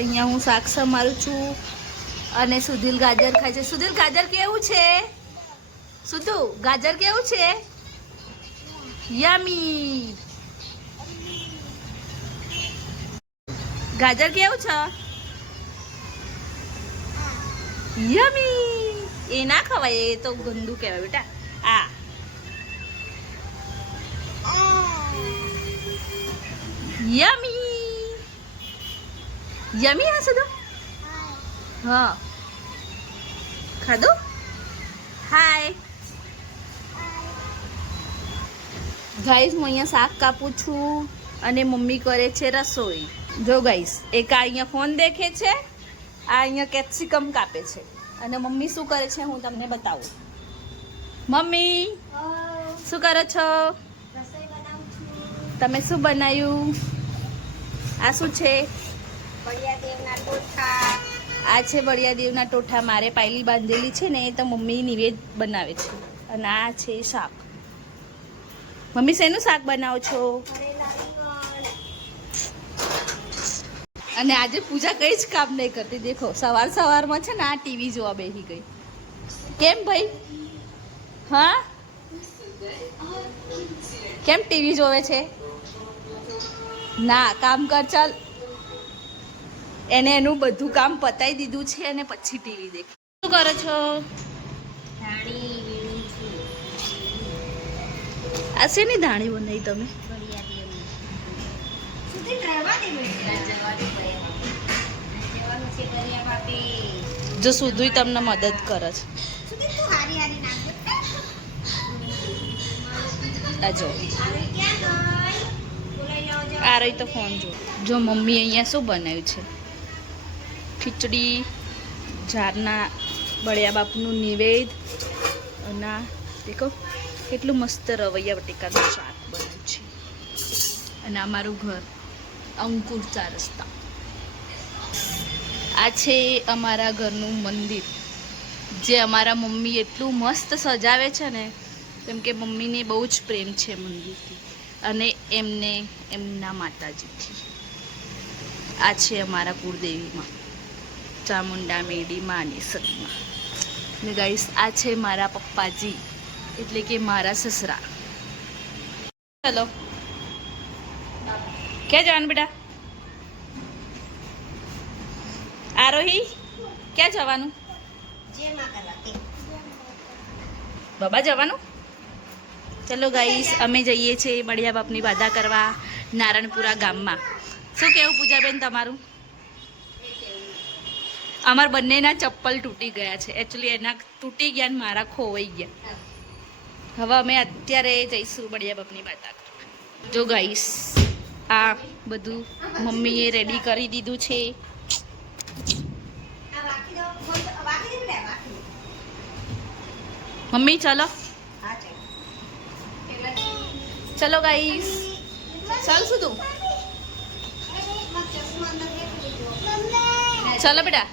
અહીંયા હું શાક સમારું છું અને સુધીલ ગાજર ખાય છે. સુધીલ ગાજર કેવું છે? સુધુ ગાજર કેવું છે? યમી. ગાજર કેવું છે? યમી. એ ના ખવાય, એ તો ગંદુ કહેવાય બેટા. આ યમી. યમી હશે તો હા ખાધું. હાય ગાઈસ, હું અહીંયા શાક કાપું છું અને મમ્મી કરે છે રસોઈ. જો ગાઈસ, એક આ અહીંયા ફોન દેખે છે, આ અહીંયા કેપ્સિકમ કાપે છે અને મમ્મી શું કરે છે હું તમને બતાવું. મમ્મી શું કરો છો? તમે શું બનાવ્યું? આ શું છે? આ છે બળિયાદેવના ટોઠા. મારે પાયલી બાંધેલી છે ને, તો મમ્મી નિવેદ બનાવે છે. અને આ છે શાક. મમ્મી શેનું શાક બનાવો છો? અને આજે પૂજા કઈ જ કામ નહીં કરતી. દેખો, સવારમાં છે ને આ ટીવી જોવા બેસી ગઈ. કેમ ભાઈ? હા, કેમ ટીવી જોવે છે? ના, કામ કર ચાલ. એને એનું બધું કામ પતાવી દીધું છે અને પછી ટીવી દેખ. શું કરો છો? આ શેની ધાણી બનાવી તમે? જો સુધુય તમને મદદ કરે છે. આ જો આ રહી તો ફોન જો મમ્મી અહીંયા શું બનાવ્યું છે? ખીચડી, ઝારના બળિયા બાપનું નિવેદ અને દેખો કેટલું મસ્ત રવૈયા બટેકાનું શાક બન્યું છે. અને અમારું ઘર અંકુર 4 રસ્તા. આ છે અમારા ઘરનું મંદિર, જે અમારા મમ્મી એટલું મસ્ત સજાવે છે ને, કેમ કે મમ્મીને બહુ જ પ્રેમ છે મંદિરથી અને એમને એમના માતાજીથી. આ છે અમારા કુળદેવીમાં, ચામુંડા મેડીમાં અને સતીમાં. ને ગાઈસ, આ છે મારા પપ્પાજી, એટલે કે મારા સસરા. ચલો, ક્યાં જવાનું બેટા? આરોહી, ક્યાં જવાનું? બાબા જવાનું? ચલો ગાઈસ, અમે જઈએ છીએ બળિયા બાપની બાધા કરવા નારણપુરા ગામમાં. શું કેવું પૂજાબેન તમારું? અમારા બંનેના ચપ્પલ તૂટી ગયા છે. એકચ્યુઅલી એના તૂટી ગયા ને મારા ખોવાઈ ગયા. હવે અમે અત્યારે જઈશું બળિયા બાપની બાધા કરવા. જો ગાઈસ, આ બધું મમ્મીએ રેડી કરી દીધું છે. મમ્મી ચલો, ચલો ગાઈસ, ચાલ સુધુ, ચલો બેટા.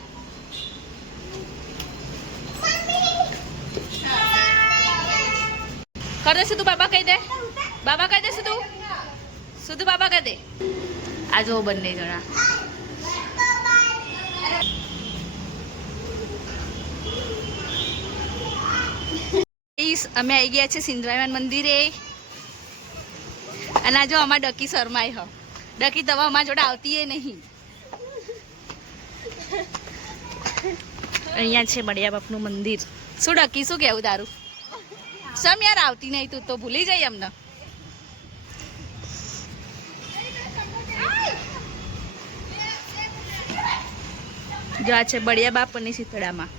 કર દે સુધુ, બાબા કહી દે, બાબા કહી દે સુધુ, સુધુ બાબા કહી દે. આ જો બંને જણા. અમે આવી ગયા છે સિંધવાઈમાન મંદિરે. અને આ જો અમાર ડકી શર્માય હ. ડકી તો અમારા જોડે આવતી એ નહીં. અહીંયા છે બળિયા બાપનું મંદિર. શું ડકી, શું કેવું તારું? સમ યાર આવતી નહીં, તું તો ભૂલી જાય અમને. જો આ છે બળિયા બાપ અને શીતળામાં.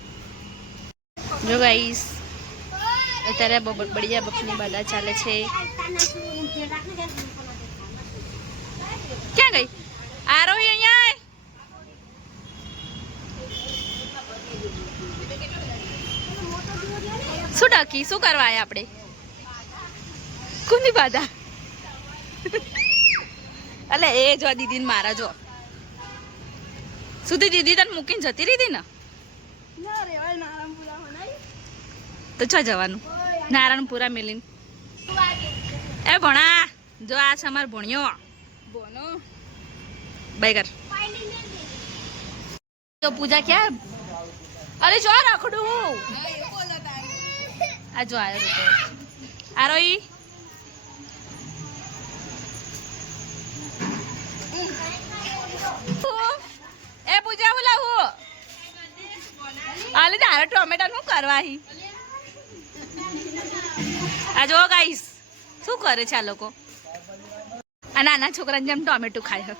જો ગાઈસ, અત્યારે બળિયા બાપની બાધા ચાલે છે. ક્યાં ગઈ આરોહી? અહીંયા શું ડકી, શું કરવા આયા આપણે? કોની બાધા? અલે એ જો દીદી ને મારા જો સુધી દીદી તને મૂકીને જતી રહી ને. તો ચો જવાનું? નારાયણપુરા મિલીને. એ ભણા, જો આ છે અમાર ભણ્યો. બોનો બાય કર. તો પૂજા ક્યાં? અરે જો રખડું. આ જો આવ્યો આરોઈ. એ પૂજા હું લાવું? આલે તારે ટોમેટા શું કરવા હી? આ જો ગાઈસ શું કરે છે આ લોકો? આ નાના છોકરાને જેમ ટોમેટો ખાય.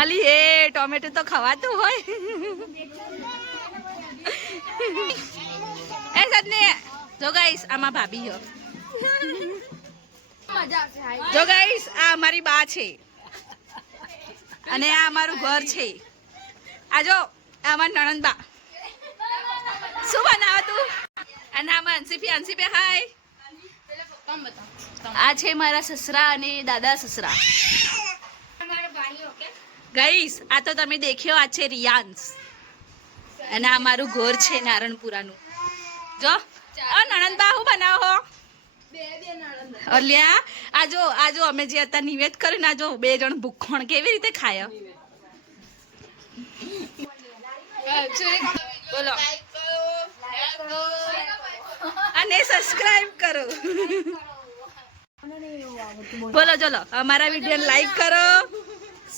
આલી એ ટોમેટો તો ખવાતું હોય. એ સદને જો ગાઈસ આમાં ભાભી હો. જો ગાઈસ આ અમારી બા છે અને આ અમારું ઘર છે. આ જો આ અમારી નણંદ બા. શું બનાવે તું? આ નામ અંશી હાય. આ છે મારા સસરા અને દાદા સસરા. ગાઈસ આ તો તમે દેખ્યો આ છે રિયાન્સ અને આ મારું ઘર છે નારણપુરાનું. જો નણંદબા હું બનાવો અલ્યા. આ જો અમે જે અત્યારે નિવેદ કર્યું ને, આ જો 2 જણ ભૂખણ કેવી રીતે ખાય. બોલો અને સબસ્ક્રાઇબ કરો. બોલો ચલો અમારા વિડીયો લાઈક કરો,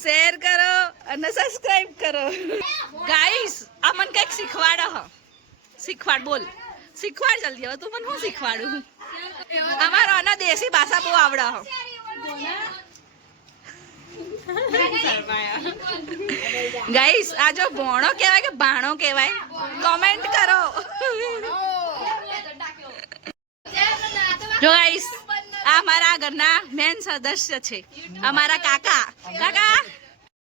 શેર કરો અને સબસ્ક્રાઇબ કરો. ગાઈસ આ મને કંઈક શીખવાડો. શીખવાડ બોલ. શીખવાડ જલ્દી. હવે તું મને શું શીખવાડું? અમારો આના દેશી ભાષા બહુ આવડે. ગાઈસ આ જો ભોણો કહેવાય કે ભાણો કહેવાય? કમેન્ટ કરો. જો ગાઈસ આ મારા ઘરના મેન સદસ્ય છે, અમારા કાકા.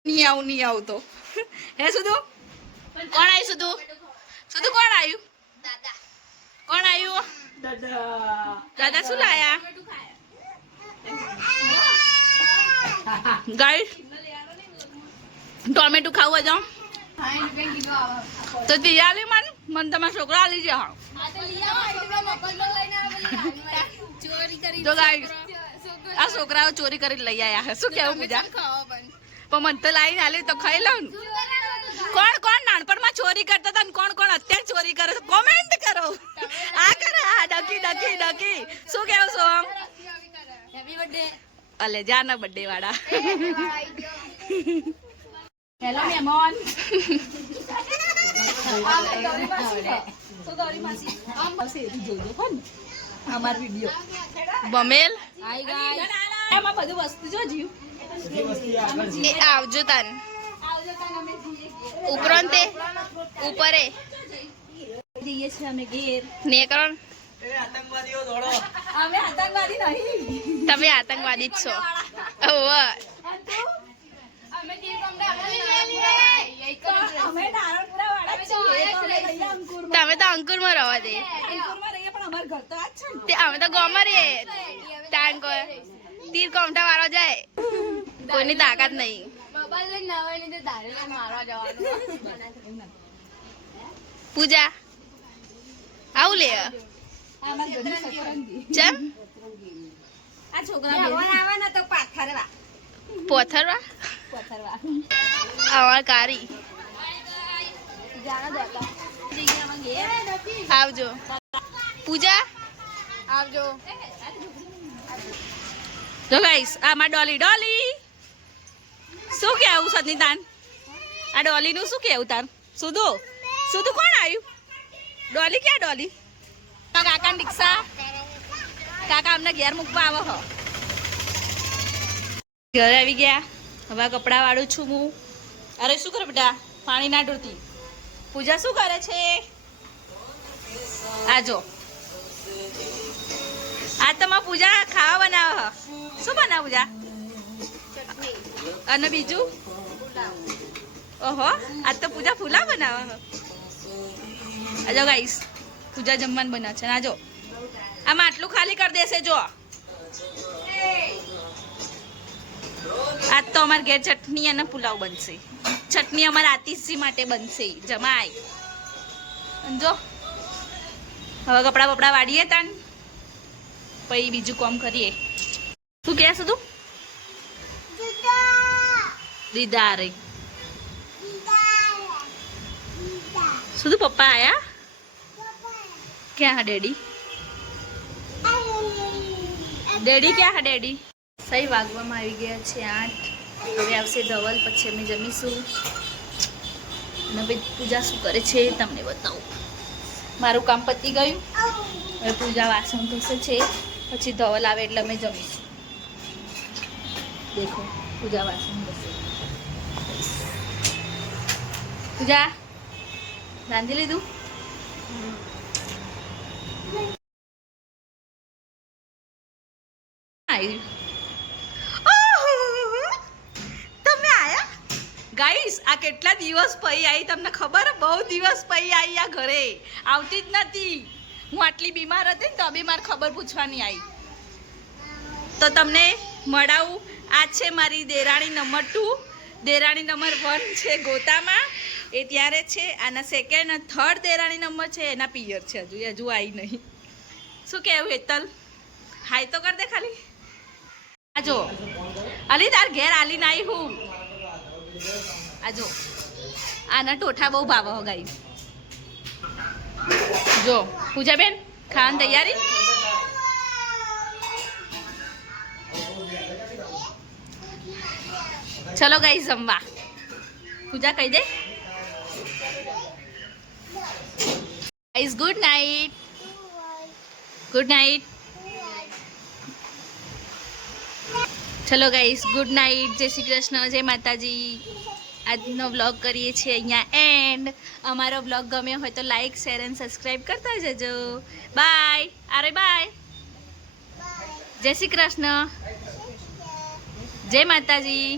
નહીં આવું તો હે સુધુ. કોણ આવ્યું સુધુ? સુધુ કોણ આવ્યું? કોણ આવ્યું? દાદા શું લાયા? ગાઈસ ટોમેટો ખાવું જાઓ તો દિયાલી મને તમારા છોકરા આલી જાઓ. તો ગાઈસ આ છોકરાઓ ચોરી કરી લઈ આયા. શું કેવું પૂજા? પણ મને તો લાઈને આલી તો ખાઈ લઉં. કોણ નાનપણમાં ચોરી કરતા હતા ને કોણ અત્યારે ચોરી કરે? કોમેન્ટ કરો. આ કરે આ ડકી. શું કેવું સોમ? Happy birthday. અલે જાના બર્થડે વાળા. હેલો મેમોન. અમાર વિડિયો બમેલ એમાં બધું વસ્તુ જો જીવ એ આવજો તાન ઉપરાંતે ઉપરે જઈએ છીએ અમે ઘેર નેકરણ. આતંકવાદીઓ દોડો. અમે આતંકવાદી નહીં. તમે આતંકવાદી જ છો. ઓહ અમે તીર કમડા અમે નારણપુરા વાળા છીએ. તમે તો અંકુરમાં રહો દે. અંકુરમાં રહીએ પણ અમાર ઘર તો આ જ છે. અમે તો ગામમાં રહીએ. તાન કો તીર કમટા વાળો જાય. કોઈની તાકાત નહીં. બબલ લઈને નવે ને તારે મારવા જવાનું. પૂજા આવું લે. ચમ આ છોકરા આવે ને તો પોથરવા આવા કારી આવજો. પૂજા આવજો. તો ગાઈસ આમાં ડોલી શું કેવું સદનીતાન? આ ડોલી નું શું કેવું તાર? સુધુ કોણ આવ્યું? ડોલી ક્યાં? ડોલી કાકા રિક્ષા. કાકા અમને ઘેર મૂકવા આવો હો. ઘરે આવી ગયા. હવે કપડા વાળું છું હું. અરે શું કરે બેટા? પાણી ના ઢોળતી. પૂજા શું કરે છે? આજો આ તમા પૂજા ખાવા બનાવે. શું બનાવ પૂજા? અને બીજું ઓહો આજ તો પૂજા ફૂલા બનાવે. આજો ગાઈસ પૂજા જમવાનું બનાવે છે. આજો આમાં આટલું ખાલી કરી દેશે. જો આજ તો અમારે ઘેર ચટણી અને પુલાવ બનશે. ચટણી અમારા આતિશજી માટે બનશે. જમાય જો હવે કપડા વાળીએ તાન પછી બીજું કામ કરીએ. શું કહે સુધુ? દીદા રે શું પપ્પા આયા? ક્યાં હા ડેડી? ડેડી ક્યાં હા ડેડી? સહી વાગવામાં આવી ગયા છે 8. હવે આવશે ધવલ, પછી અમે જમીશું. અને ભાઈ પૂજા શું કરે છે તમને બતાવું. મારું કામ પતી ગયું. હવે પૂજા વાસણ થશે છે, પછી ધવલ આવે એટલે અમે જમીશું. દેખો પૂજા વાસણ થશે. પૂજા રાંધી લીધું? તમે આયા ગાઈસ? આ કેટલા દિવસ પછી આવી તમને ખબર? બહુ દિવસ પછી આવી આ ઘરે. આવતી જ નથી. હું આટલી બીમાર હતી ને તો બી મારે ખબર પૂછવાની આવી. તો તમને મળાવું. આ છે મારી દેરાણી નંબર 2. દેરાણી નંબર 1 છે ગોતામાં, એ ત્યારે છે. આના સેકન્ડ અને થર્ડ દેરાણી નંબર છે એના પિયર છે. હજુ આવી નહીં. શું કહેવું હેતલ? હાય તો કર દે ખાલી. આજો અલી તાર ઘેર આલીને આવી હું. આજો આના ટોઠા બહુ ભાવ હો ગાઈ. જો પૂજાબેન ખાવાની તૈયારી? ચલો ગાઈ જમવા. પૂજા કહી દે guys good night. Good night. ચલો ગાઈસ ગુડ નાઇટ. જય શ્રી કૃષ્ણ, જય માતાજી. આજનો વ્લોગ કરીએ છીએ અહીંયા એન્ડ. અમારો વ્લોગ ગમ્યો હોય તો લાઈક, શેર એન્ડ સબસ્ક્રાઈબ કરતા જજો. બાય. અરે બાય. જય શ્રી કૃષ્ણ, જય માતાજી.